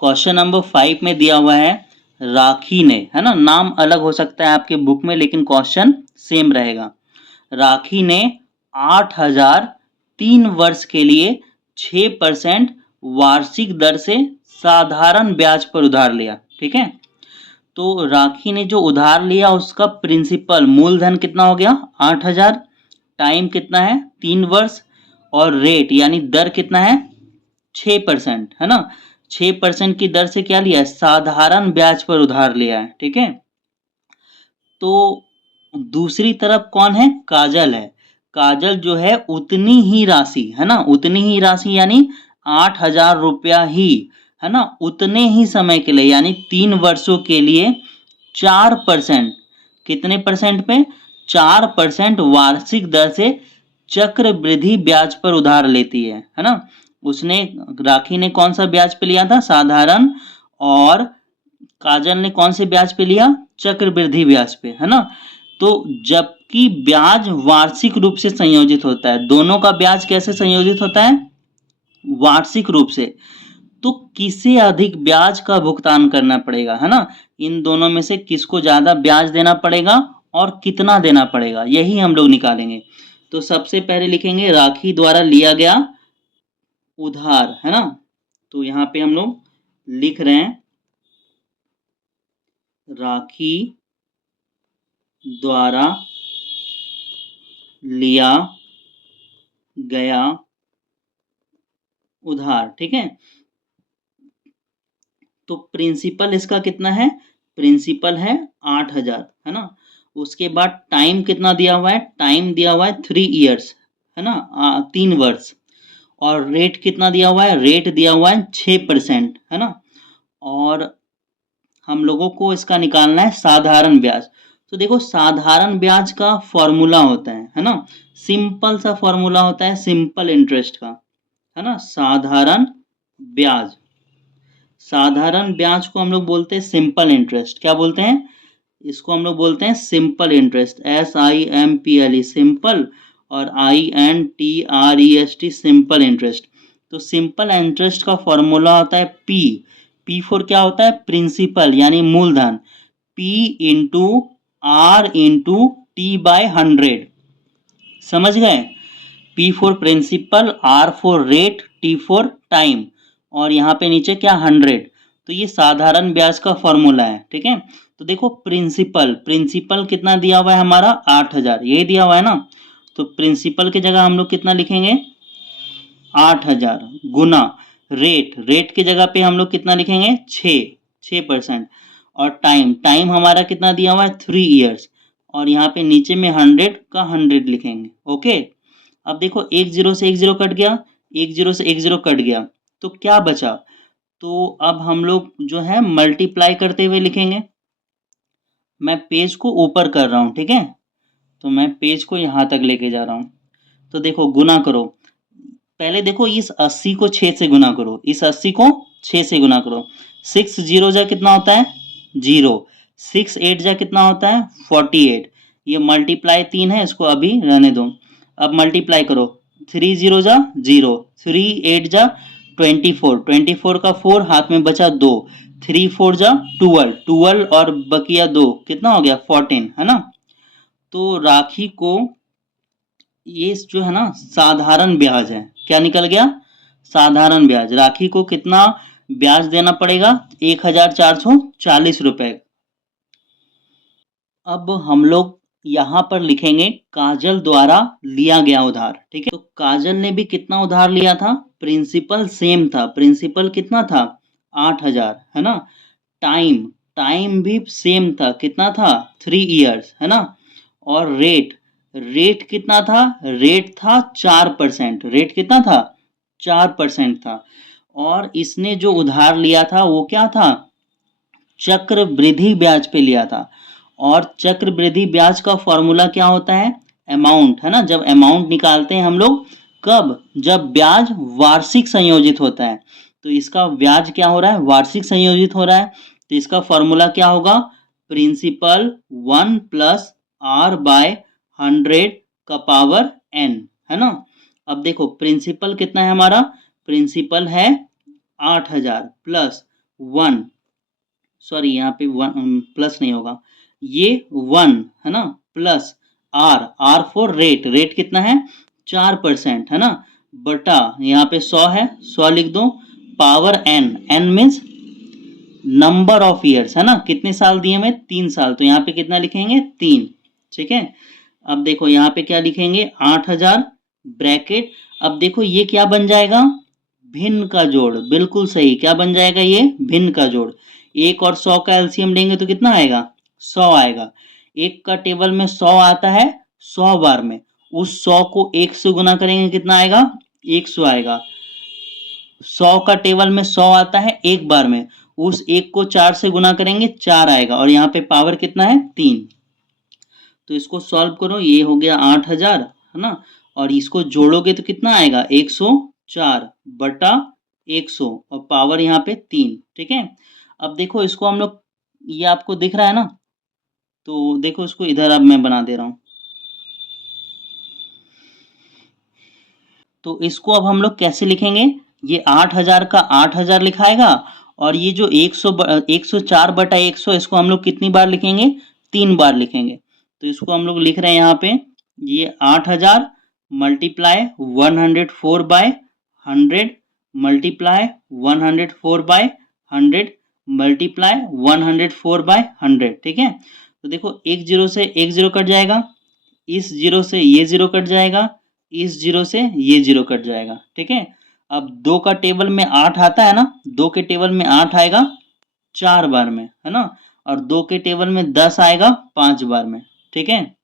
Question number 5 में दिया हुआ है राखी ने, है ना, नाम अलग हो सकता है आपके बुक में लेकिन क्वेश्चन सेम रहेगा। राखी ने 8,000 3 वर्ष के लिए 6% वार्षिक दर से साधारण ब्याज पर उधार लिया। ठीक है, तो राखी ने जो उधार लिया उसका प्रिंसिपल मूलधन कितना हो गया 8,000, टाइम कितना है 3 वर्ष, और रेट यानी दर कितना है 6%, है ना। 6% की दर से क्या लिया है, साधारण ब्याज पर उधार लिया है। ठीक है, तो दूसरी तरफ कौन है, काजल है। काजल जो है उतनी ही राशि, है ना, उतनी ही राशि यानी 8,000 रुपया ही, है ना, उतने ही समय के लिए यानी 3 वर्षों के लिए 4%, कितने परसेंट पे, 4% वार्षिक दर से चक्रवृद्धि ब्याज पर उधार लेती है ना। उसने, राखी ने कौन सा ब्याज पे लिया था, साधारण, और काजल ने कौन से ब्याज पे लिया, चक्रवृद्धि ब्याज पे, है ना। तो जबकि ब्याज वार्षिक रूप से संयोजित होता है, दोनों का ब्याज कैसे संयोजित होता है, वार्षिक रूप से, तो किसे अधिक ब्याज का भुगतान करना पड़ेगा, है ना। इन दोनों में से किसको ज्यादा ब्याज देना पड़ेगा और कितना देना पड़ेगा, यही हम लोग निकालेंगे। तो सबसे पहले लिखेंगे राखी द्वारा लिया गया उधार, है ना। तो यहां पे हम लोग लिख रहे हैं राखी द्वारा लिया गया उधार। ठीक है, तो प्रिंसिपल इसका कितना है, प्रिंसिपल है 8,000, है ना। उसके बाद टाइम कितना दिया हुआ है, टाइम दिया हुआ है 3 ईयर्स, है ना, 3 वर्ष, और रेट कितना दिया हुआ है, रेट दिया हुआ है 6%, है ना। और हम लोगों को इसका निकालना है साधारण ब्याज। तो देखो साधारण ब्याज का फॉर्मूला होता है ना, सिंपल सा फॉर्मूला होता है सिंपल इंटरेस्ट का, है ना। साधारण ब्याज, साधारण ब्याज को हम लोग बोलते हैं सिंपल इंटरेस्ट, क्या बोलते हैं, इसको हम लोग बोलते हैं सिंपल इंटरेस्ट, SIMPLE सिंपल, और INTREST सिंपल इंटरेस्ट। तो सिंपल इंटरेस्ट का फॉर्मूला होता है P फॉर क्या होता है, प्रिंसिपल यानी मूलधन, P into R into T/100, समझ गए। P for principal, R for rate, T for time, और यहाँ पे नीचे क्या 100। तो ये साधारण ब्याज का फॉर्मूला है। ठीक है, तो देखो प्रिंसिपल, प्रिंसिपल कितना दिया हुआ है हमारा 8,000, यही दिया हुआ है ना। तो प्रिंसिपल की जगह हम लोग कितना लिखेंगे 8,000 गुना रेट, रेट की जगह पे हम लोग कितना लिखेंगे 6%, और टाइम, टाइम हमारा कितना दिया हुआ है 3 ईयर्स, और यहाँ पे नीचे में 100 का 100 लिखेंगे। ओके, अब देखो एक जीरो से एक जीरो कट गया, एक जीरो से एक जीरो कट गया, तो क्या बचा, तो अब हम लोग जो है मल्टीप्लाई करते हुए लिखेंगे। मैं पेज को ऊपर कर रहा हूं, ठीक है, तो मैं पेज को यहां तक लेके जा रहा हूं। तो देखो गुना करो, पहले देखो इस 80 को 6 से गुना करो, इस 80 को 6 से गुना करो। 6 जीरो जा कितना होता है 0, 6 8 जा कितना होता है 48, ये मल्टीप्लाई 3 है, इसको अभी रहने दो। अब मल्टीप्लाई करो, 3 जीरो जा 0, 3 8 जा 24, 24 का 4 हाथ में बचा 2, 3 4 जा 12, 12 और बकिया 2 कितना हो गया 14, है ना। तो राखी को ये जो है ना साधारण ब्याज है, क्या निकल गया साधारण ब्याज, राखी को कितना ब्याज देना पड़ेगा 1,440 रुपए। अब हम लोग यहां पर लिखेंगे काजल द्वारा लिया गया उधार। ठीक है, तो काजल ने भी कितना उधार लिया था, प्रिंसिपल सेम था, प्रिंसिपल कितना था 8,000, है ना। टाइम, टाइम भी सेम था, कितना था 3 ईयर्स, है ना। और रेट, रेट कितना था, रेट था 4%, रेट कितना था 4% था। और इसने जो उधार लिया था वो क्या था, चक्रवृद्धि ब्याज पे लिया था। और चक्रवृद्धि ब्याज का फॉर्मूला क्या होता है, अमाउंट, है ना। जब अमाउंट निकालते हैं हम लोग कब, जब ब्याज वार्षिक संयोजित होता है, तो इसका ब्याज क्या हो रहा है वार्षिक संयोजित हो रहा है, तो इसका फॉर्मूला क्या होगा, प्रिंसिपल 1 प्लस R/100 का पावर n, है ना। अब देखो प्रिंसिपल कितना है हमारा, प्रिंसिपल है 8,000 प्लस 1, सॉरी यहाँ पे 1 प्लस नहीं होगा, ये 1 है ना, plus R for rate, rate कितना है 4% है ना, बटा यहाँ पे 100 है, 100 लिख दो, power N means number of years है ना, कितने साल दिए हमें 3 साल, तो यहाँ पे कितना लिखेंगे 3, ठीक है। अब देखो यहाँ पे क्या लिखेंगे 8000 ब्रैकेट, अब देखो ये क्या बन जाएगा, भिन्न का जोड़, बिल्कुल सही, क्या बन जाएगा ये भिन्न का जोड़। 1 और 100 का एलसीएम लेंगे तो कितना आएगा 100 आएगा, एक का टेबल में 100 आता है 100 बार में, उस 100 को 1 से गुना करेंगे कितना आएगा 100 आएगा, 100 का टेबल में 100 आता है एक बार में, उस एक को 4 से गुना करेंगे 4 आएगा, और यहाँ पे पावर कितना है 3, तो इसको सॉल्व करो, ये हो गया 8000 है ना, और इसको जोड़ोगे तो कितना आएगा 104 बटा 100 और पावर यहाँ पे 3, ठीक है। अब देखो इसको हम लोग, ये आपको दिख रहा है ना, तो देखो इसको इधर अब मैं बना दे रहा हूँ, तो इसको अब हम लोग कैसे लिखेंगे, ये 8000 का 8000 लिखाएगा, और ये जो 104 बटा 100 इसको हम लोग कितनी बार लिखेंगे 3 बार लिखेंगे, तो इसको हम लोग लिख रहे हैं यहाँ पे, ये 8000 multiply 104 by 100 multiply 104 by 100 multiply 104 by 100, ठीक है। तो देखो एक जीरो से एक जीरो कट जाएगा, इस जीरो से ये जीरो कट जाएगा, इस जीरो से ये जीरो कट जाएगा, ठीक है। अब 2 का टेबल में 8 आता है ना, 2 के टेबल में 8 आएगा 4 बार में है ना, और 2 के टेबल में 10 आएगा 5 बार में, ठीक है।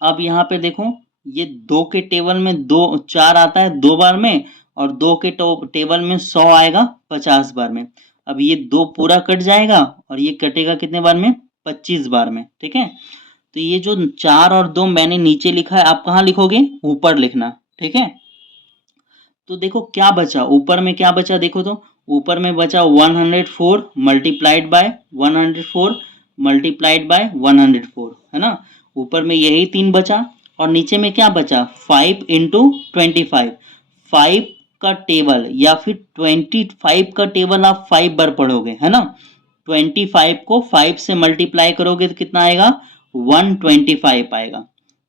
अब यहाँ पे देखो ये 2 के टेबल में 4 आता है 2 बार में, और 2 के टेबल में 100 आएगा 50 बार में, अब ये 2 पूरा कट जाएगा और ये कटेगा कितने बार में 25 बार में, ठीक है। तो ये जो 4 और 2 मैंने नीचे लिखा है, आप कहाँ लिखोगे ऊपर लिखना, ठीक है। तो देखो क्या बचा, ऊपर में क्या बचा देखो, तो ऊपर में बचा 104 मल्टीप्लाइड बाय 104 मल्टीप्लाइड बाय 104 है ना, ऊपर में यही 3 बचा, और नीचे में क्या बचा 5 इंटू 25, 5 का टेबल या फिर 25 का टेबल आप 5 बार पढ़ोगे है ना, 25 को 5 से मल्टीप्लाई करोगे तो कितना आएगा 125 आएगा।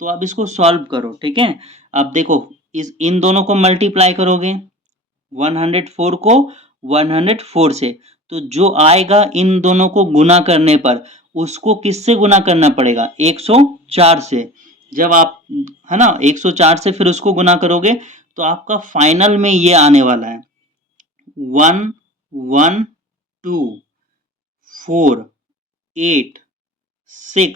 तो अब इसको सॉल्व करो, ठीक है। अब देखो इन दोनों को मल्टीप्लाई करोगे 104 को 104 से, तो जो आएगा इन दोनों को गुना करने पर उसको किससे गुना करना पड़ेगा 104 से, जब आप है ना 104 से फिर उसको गुना करोगे तो आपका फाइनल में ये आने वाला है 1 1 2 4 8 6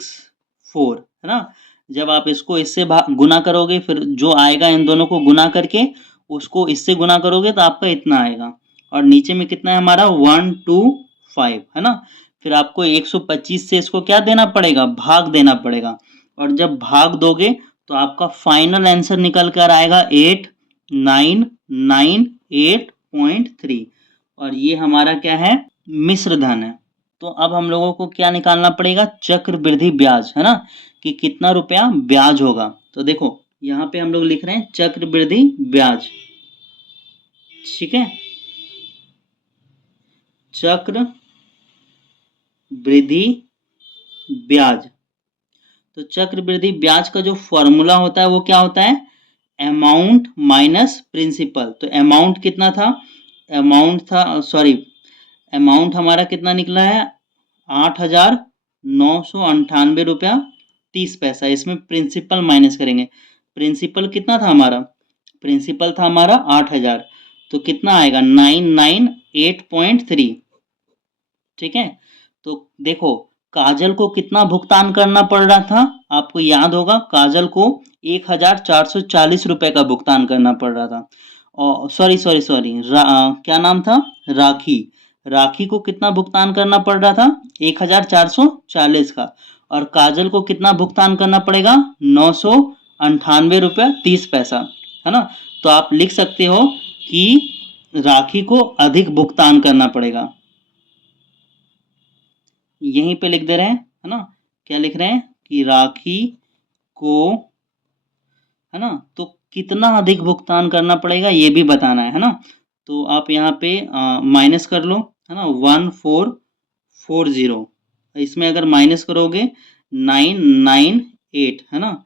4 है ना। जब आप इसको इससे गुना करोगे फिर जो आएगा इन दोनों को गुना करके उसको इससे गुना करोगे तो आपका इतना आएगा, और नीचे में कितना है हमारा 125 है ना। फिर आपको 125 से इसको क्या देना पड़ेगा भाग देना पड़ेगा, और जब भाग दोगे तो आपका फाइनल आंसर निकल कर आएगा 8998.3, और ये हमारा क्या है मिश्र धन है। तो अब हम लोगों को क्या निकालना पड़ेगा चक्रवृद्धि ब्याज है ना, कि कितना रुपया ब्याज होगा। तो देखो यहाँ पे हम लोग लिख रहे हैं चक्रवृद्धि ब्याज, ठीक है, चक्रवृद्धि ब्याज। तो चक्रवृद्धि ब्याज का जो फॉर्मूला होता है वो क्या होता है अमाउंट माइनस प्रिंसिपल। तो अमाउंट कितना था, अमाउंट हमारा कितना निकला है 8,998 रुपया 30 पैसा, इसमें प्रिंसिपल माइनस करेंगे। प्रिंसिपल कितना था हमारा, प्रिंसिपल था हमारा 8,000, तो कितना आएगा 998.3, ठीक है। तो देखो काजल को कितना भुगतान करना पड़ रहा था, आपको याद होगा काजल को 1,440 रुपए का भुगतान करना पड़ रहा था, और सॉरी क्या नाम था राखी, राखी को कितना भुगतान करना पड़ रहा था 1,440 का, और काजल को कितना भुगतान करना पड़ेगा 998 रुपया 30 पैसा है ना। तो आप लिख सकते हो कि राखी को अधिक भुगतान करना पड़ेगा, यहीं पे लिख दे रहे हैं है ना, क्या लिख रहे हैं कि राखी को है ना तो कितना अधिक भुगतान करना पड़ेगा ये भी बताना है ना। तो आप यहाँ पे माइनस कर लो, है ना, 1440। इसमें अगर माइनस करोगे 998, है ना,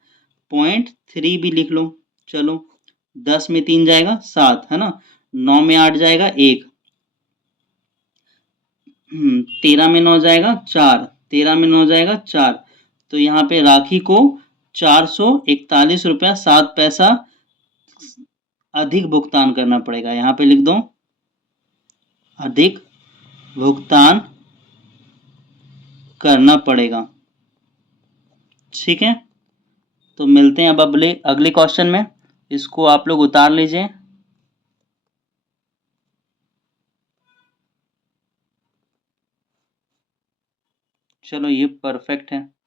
0.3 भी लिख लो। चलो 10 में 3 जाएगा 7, है ना, 9 में 8 जाएगा 1, 13 में 9 जाएगा 4, 13 में 9 जाएगा 4। तो यहाँ पे राखी को 441 रुपया 7 पैसा अधिक भुगतान करना पड़ेगा। यहाँ पे लिख दो अधिक भुगतान करना पड़ेगा। ठीक है, तो मिलते हैं अब अगले क्वेश्चन में। इसको आप लोग उतार लीजिए। चलो ये परफेक्ट है।